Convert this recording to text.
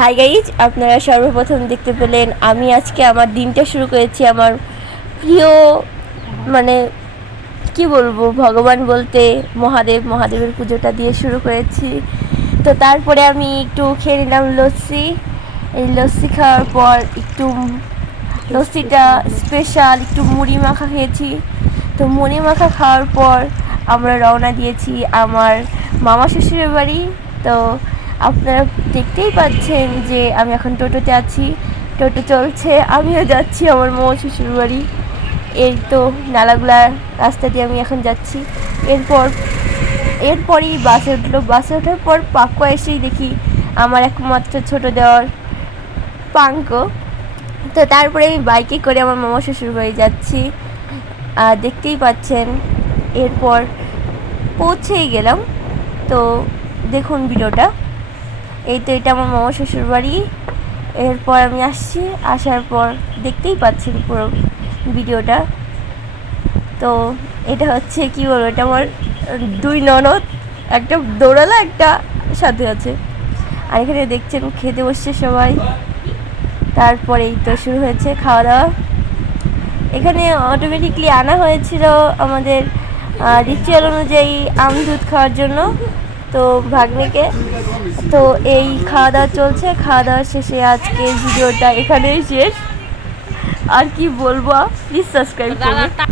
Hi guys আপনারা সর্বপ্রথম দেখতে পেলেন আমি আজকে আমার দিনটা শুরু করেছি আমার প্রিয় মানে কি বলব, ভগবান বলতে মহাদেব, মহাদেবের পুজোটা দিয়ে শুরু করেছি। তো তারপরে আমি একটু খেয়ে নিলাম লস্যি। এই লস্যি খাওয়ার পর একটু লস্যিটা স্পেশাল একটু মুড়ি মাখা খেয়েছি। তো মুড়ি মাখা খাওয়ার পর আমরা রওনা দিয়েছি আমার মামা শ্বশুরের বাড়ি। তো আপনারা দেখতেই পাচ্ছেন যে আমি এখন টোটোতে আছি। টোটো চলছে, আমিও যাচ্ছি আমার মামা শ্বশুর বাড়ি। এই তো নালাগুলা, রাস্তা দিয়ে আমি এখন যাচ্ছি। এরপর, এরপরই বাসে উঠল। বাসে ওঠার পর পাকুয়া এসেই দেখি আমার একমাত্র ছোট দেওয়ার পাঙ্ক। তো তারপরে আমি বাইকে করে আমার মামা শ্বশুর বাড়ি যাচ্ছি। আর দেখতেই পাচ্ছেন, এরপর পৌঁছেই গেলাম। তো দেখুন ভিডিওটা। এই তো এটা আমার মামা শ্বশুর বাড়ি। এরপর আমি আসছি, আসার পর দেখতেই পাচ্ছেন পুরো ভিডিওটা। তো এটা হচ্ছে, কি বলব, এটা আমার দুই ননদ, একটা দৌড়ালা একটা সাথে আছে। আর এখানে দেখছেন, খেতে বসছে সবাই। তারপরেই তো শুরু হয়েছে খাওয়া দাওয়া। এখানে অটোমেটিকলি আনা হয়েছিল আমাদের রিচুয়াল অনুযায়ী আম দুধ খাওয়ার জন্য। তো ভাগ্নিকে। তো এই খাওয়া দাওয়া চলছে। খাওয়া দাওয়া শেষে আজকে ভিডিওটা এখানেই শেষ। আর কি বলব প্লিজ সাবস্ক্রাইব করবেন